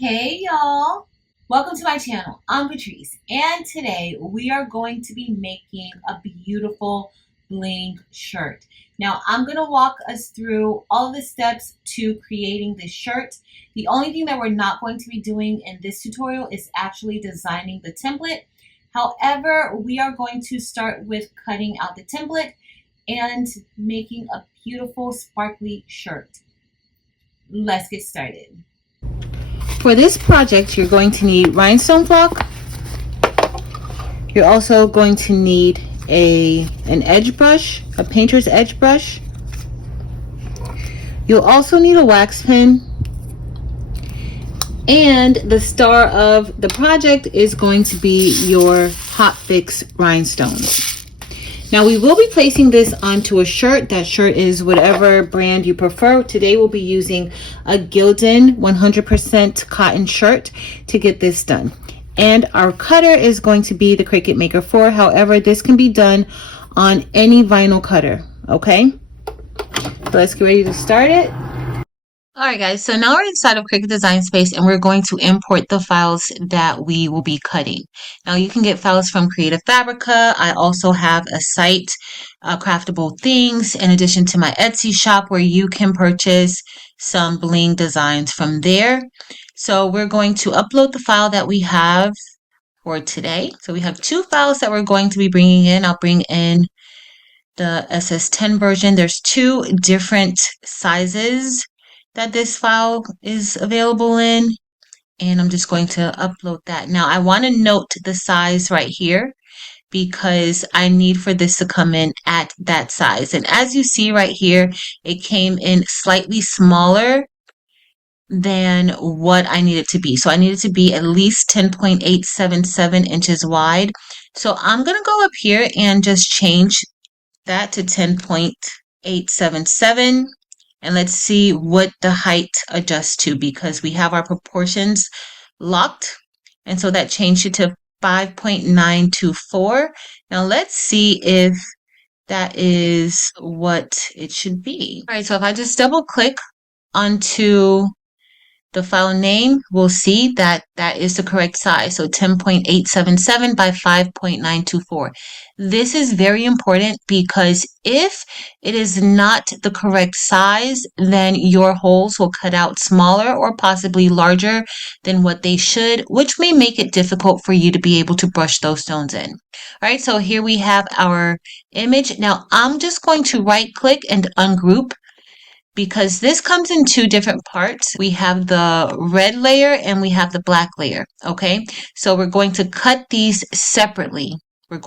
Hey y'all, welcome to my channel. I'm Patrice, and today we are going to be making a beautiful bling shirt. Now I'm going to walk us through all the steps to creating this shirt. The only thing that we're not going to be doing in this tutorial is actually designing the template. However, we are going to start with cutting out the template and making a beautiful sparkly shirt. Let's get started. For this project, you're going to need rhinestone flock. You're also going to need an edge brush, a painter's edge brush. You'll also need a wax pen. And the star of the project is going to be your Hotfix rhinestones. Now we will be placing this onto a shirt. That shirt is whatever brand you prefer. Today we'll be using a Gildan 100% cotton shirt to get this done. And our cutter is going to be the Cricut Maker 4. However, this can be done on any vinyl cutter, okay? So let's get ready to start it. Alright guys, so now we're inside of Cricut Design Space and we're going to import the files that we will be cutting. Now you can get files from Creative Fabrica. I also have a site, Craftable Things, in addition to my Etsy shop where you can purchase some bling designs from there. So we're going to upload the file that we have for today. So we have two files that we're going to be bringing in. I'll bring in the SS10 version. There's two different sizes that this file is available in, and I'm just going to upload that. Now I want to note the size right here because I need for this to come in at that size, and as you see right here, it came in slightly smaller than what I need it to be. So I need it to be at least 10.877 inches wide. So I'm going to go up here and just change that to 10.877. And let's see what the height adjusts to, because we have our proportions locked. And so that changed it to 5.924. Now let's see if that is what it should be. All right, so if I just double click onto the file name, we'll see that that is the correct size. So 10.877 by 5.924. This is very important because if it is not the correct size, then your holes will cut out smaller or possibly larger than what they should, which may make it difficult for you to be able to brush those stones in. All right, so here we have our image. Now I'm just going to right click and ungroup, because this comes in two different parts. We have the red layer and we have the black layer, okay? So we're going to cut these separately. All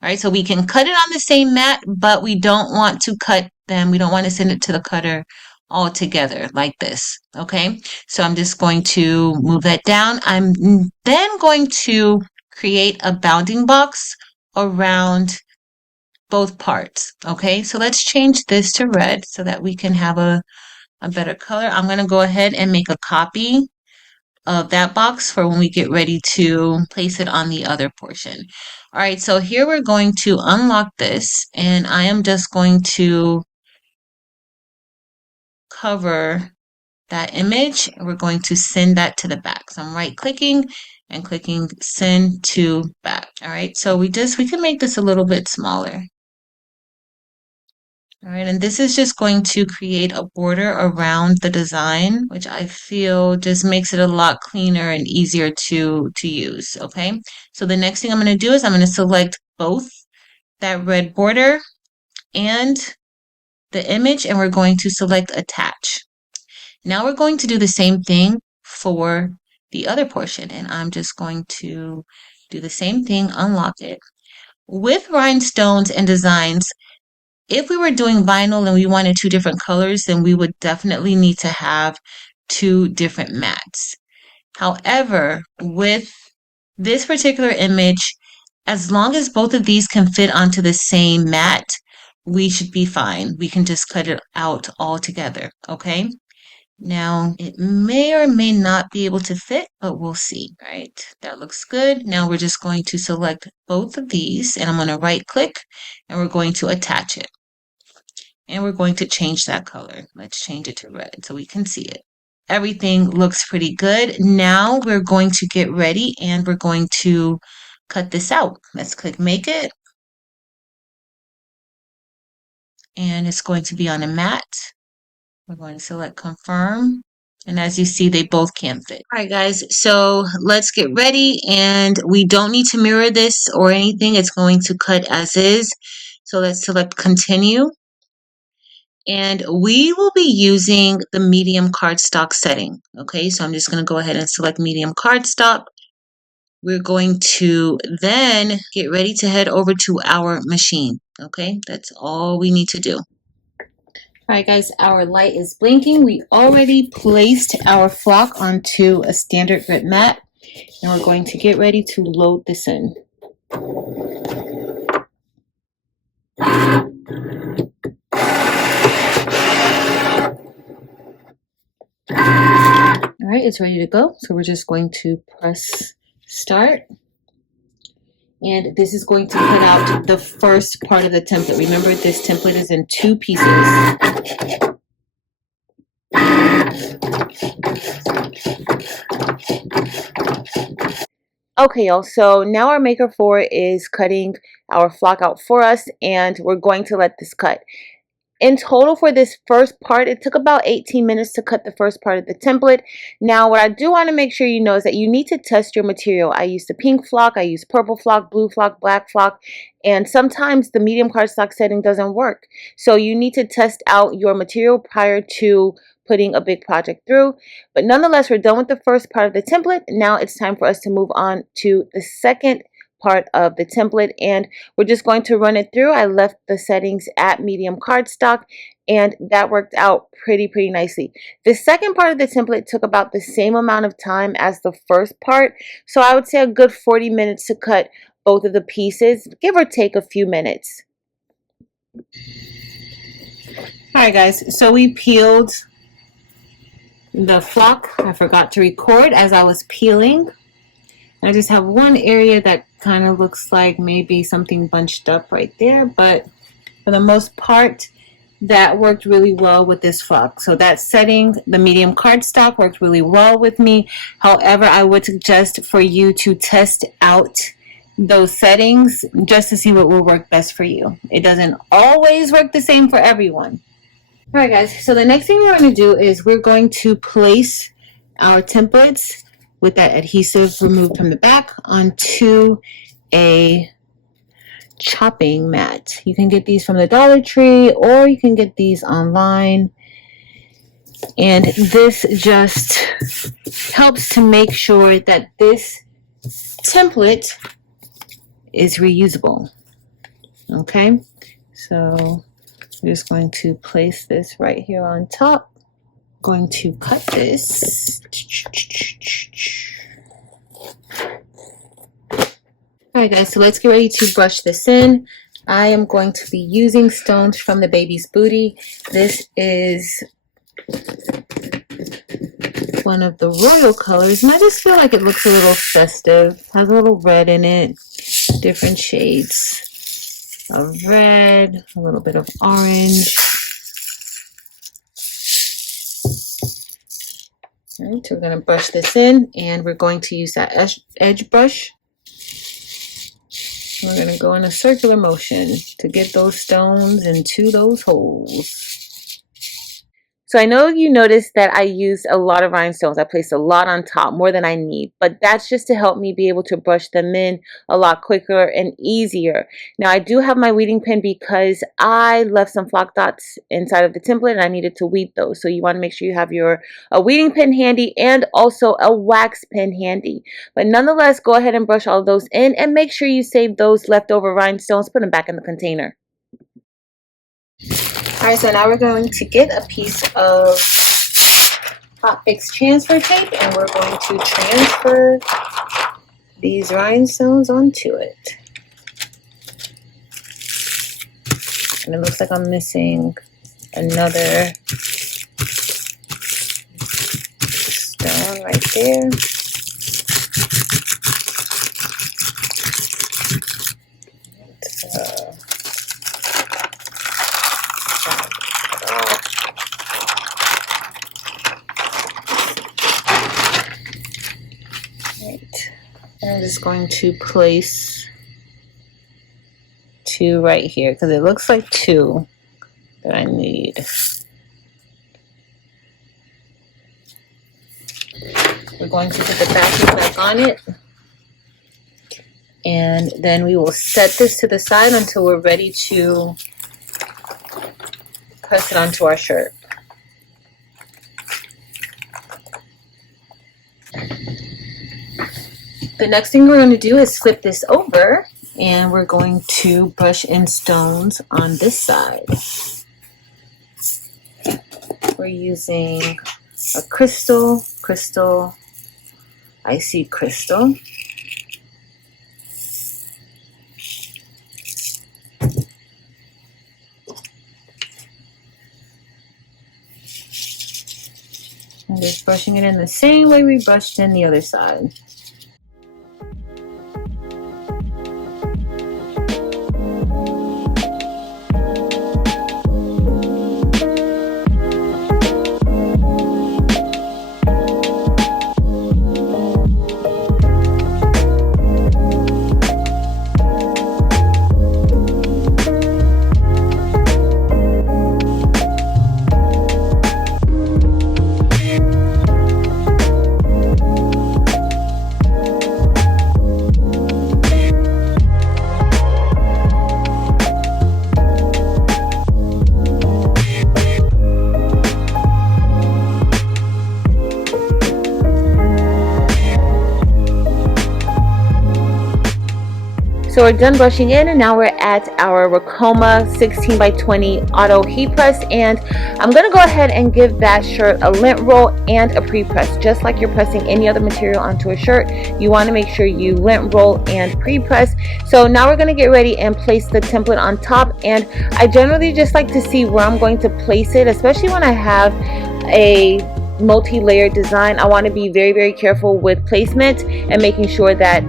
right, so we can cut it on the same mat, but we don't want to cut them. We don't want to send it to the cutter all together like this, okay? So I'm just going to move that down. I'm then going to create a bounding box around both parts. Okay, so let's change this to red so that we can have a better color. I'm going to go ahead and make a copy of that box for when we get ready to place it on the other portion. All right, so here we're going to unlock this, and I am just going to cover that image, and we're going to send that to the back. So I'm right clicking and clicking send to back. All right, so we can make this a little bit smaller. All right, and this is just going to create a border around the design, which I feel just makes it a lot cleaner and easier to use, okay? So the next thing I'm going to do is I'm going to select both that red border and the image, and we're going to select attach. Now we're going to do the same thing for the other portion, and I'm just going to do the same thing, unlock it. With rhinestones and designs, if we were doing vinyl and we wanted two different colors, then we would definitely need to have two different mats. However, with this particular image, as long as both of these can fit onto the same mat, we should be fine. We can just cut it out all together, okay? Now, it may or may not be able to fit, but we'll see, right? That looks good. Now we're just going to select both of these, and I'm going to right click, and we're going to attach it. And we're going to change that color. Let's change it to red so we can see it. everything looks pretty good. Now we're going to get ready and we're going to cut this out. Let's click make it. And it's going to be on a mat. We're going to select confirm. And as you see, they both can't fit. All right, guys, so let's get ready. And we don't need to mirror this or anything. It's going to cut as is. So let's select continue. And we will be using the medium cardstock setting. Okay, so I'm just going to go ahead and select medium cardstock. We're going to then get ready to head over to our machine. Okay, that's all we need to do. All right, guys, our light is blinking. We already placed our flock onto a standard grit mat, and we're going to get ready to load this in. All right, it's ready to go. So we're just going to press start. And this is going to cut out the first part of the template. Remember, this template is in 2 pieces. Okay, y'all, so now our maker 4 is cutting our flock out for us, and we're going to let this cut. In total for this first part, it took about 18 minutes to cut the first part of the template. Now, what I do want to make sure you know is that you need to test your material. I used the pink flock, I used purple flock, blue flock, black flock, and sometimes the medium cardstock setting doesn't work. So you need to test out your material prior to putting a big project through. But nonetheless, we're done with the first part of the template. Now it's time for us to move on to the second part of the template, and we're just going to run it through. I left the settings at medium cardstock, and that worked out pretty nicely. The second part of the template took about the same amount of time as the first part, so I would say a good 40 minutes to cut both of the pieces, give or take a few minutes. All right, guys, so we peeled the flock. I forgot to record as I was peeling. I just have one area that kind of looks like maybe something bunched up right there, but for the most part, that worked really well with this flock. So that setting, the medium cardstock, worked really well with me. However, I would suggest for you to test out those settings just to see what will work best for you. It doesn't always work the same for everyone. All right, guys, so the next thing we're going to do is we're going to place our templates with that adhesive removed from the back onto a chopping mat. You can get these from the Dollar Tree or you can get these online. And this just helps to make sure that this template is reusable. Okay, so I'm just going to place this right here on top. Going to cut this. Alright, guys, so let's get ready to brush this in. I am going to be using stones from the baby's booty. This is one of the royal colors, and I just feel like it looks a little festive. Has a little red in it, different shades of red, a little bit of orange. All right, so we're going to brush this in, and we're going to use that edge brush. We're going to go in a circular motion to get those stones into those holes. So I know you noticed that I used a lot of rhinestones. I placed a lot on top, more than I need, but that's just to help me be able to brush them in a lot quicker and easier. Now I do have my weeding pen because I left some flock dots inside of the template and I needed to weed those. So you want to make sure you have a weeding pen handy and also a wax pen handy. But nonetheless, go ahead and brush all of those in and make sure you save those leftover rhinestones, put them back in the container. Alright, so now we're going to get a piece of Hotfix transfer tape and we're going to transfer these rhinestones onto it. And it looks like I'm missing another stone right there. I'm just going to place 2 right here because it looks like 2 that I need. We're going to put the backing back on it. And then we will set this to the side until we're ready to press it onto our shirt. The next thing we're going to do is flip this over, and we're going to brush in stones on this side. We're using a crystal, icy crystal. I'm just brushing it in the same way we brushed in the other side. So we're done brushing in, and now we're at our Ricoma 16 by 20 auto heat press, and I'm going to go ahead and give that shirt a lint roll and a pre-press. Just like you're pressing any other material onto a shirt, you want to make sure you lint roll and pre-press. So now we're going to get ready and place the template on top, and I generally just like to see where I'm going to place it, especially when I have a multi-layered design. I want to be very, very careful with placement and making sure that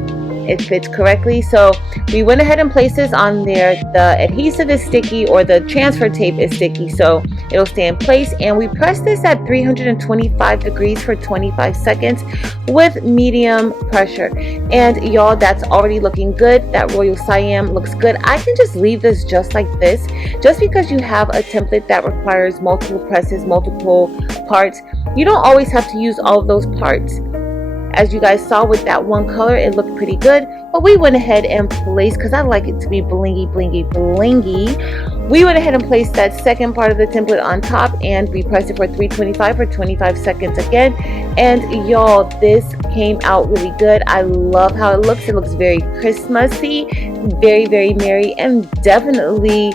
it fits correctly. So we went ahead and placed this on there. The adhesive is sticky, or the transfer tape is sticky, so it'll stay in place. And we pressed this at 325 degrees for 25 seconds with medium pressure. And y'all, that's already looking good. That royal cyan looks good. I can just leave this just like this. Just because you have a template that requires multiple presses, multiple parts, you don't always have to use all of those parts. As you guys saw with that one color, it looked pretty good, but we went ahead and placed, because I like it to be blingy, blingy, blingy, we went ahead and placed that second part of the template on top, and we pressed it for 325 for 25 seconds again. And y'all, this came out really good. I love how it looks. It looks very Christmassy, very, very merry, and definitely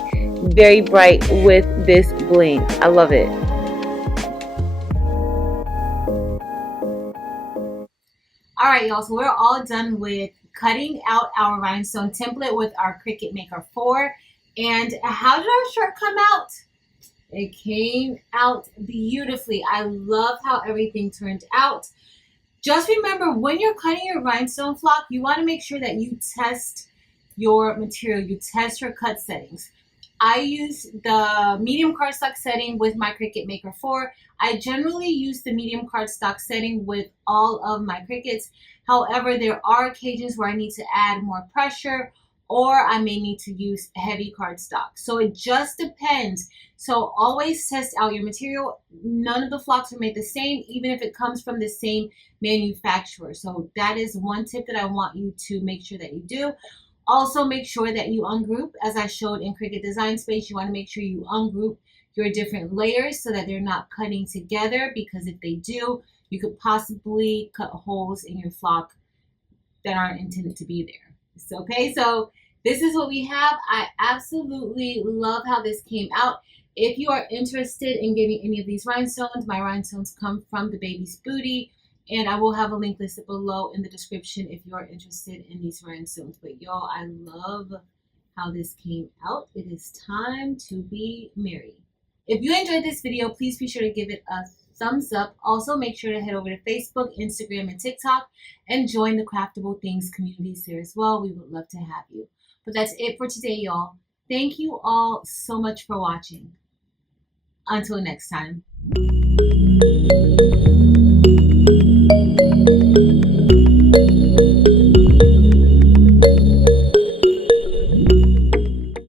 very bright with this bling. I love it. All right, y'all, so we're all done with cutting out our rhinestone template with our Cricut Maker 4. And how did our shirt come out? It came out beautifully. I love how everything turned out. Just remember, when you're cutting your rhinestone flock, you want to make sure that you test your material, you test your cut settings. I use the medium cardstock setting with my Cricut Maker 4. I generally use the medium cardstock setting with all of my Cricuts. However, there are occasions where I need to add more pressure, or I may need to use heavy cardstock. So it just depends. So always test out your material. None of the flocks are made the same, even if it comes from the same manufacturer. So that is one tip that I want you to make sure that you do. Also, make sure that you ungroup. As I showed in Cricut Design Space, you want to make sure you ungroup your different layers so that they're not cutting together, because if they do, you could possibly cut holes in your flock that aren't intended to be there. So, okay, so this is what we have. I absolutely love how this came out. If you are interested in getting any of these rhinestones, my rhinestones come from the baby's booty. And I will have a link listed below in the description if you are interested in these rhinestones. But y'all, I love how this came out. It is time to be merry. If you enjoyed this video, please be sure to give it a thumbs up. Also, make sure to head over to Facebook, Instagram, and TikTok and join the Craftable Things communities there as well. We would love to have you. But that's it for today, y'all. Thank you all so much for watching. Until next time.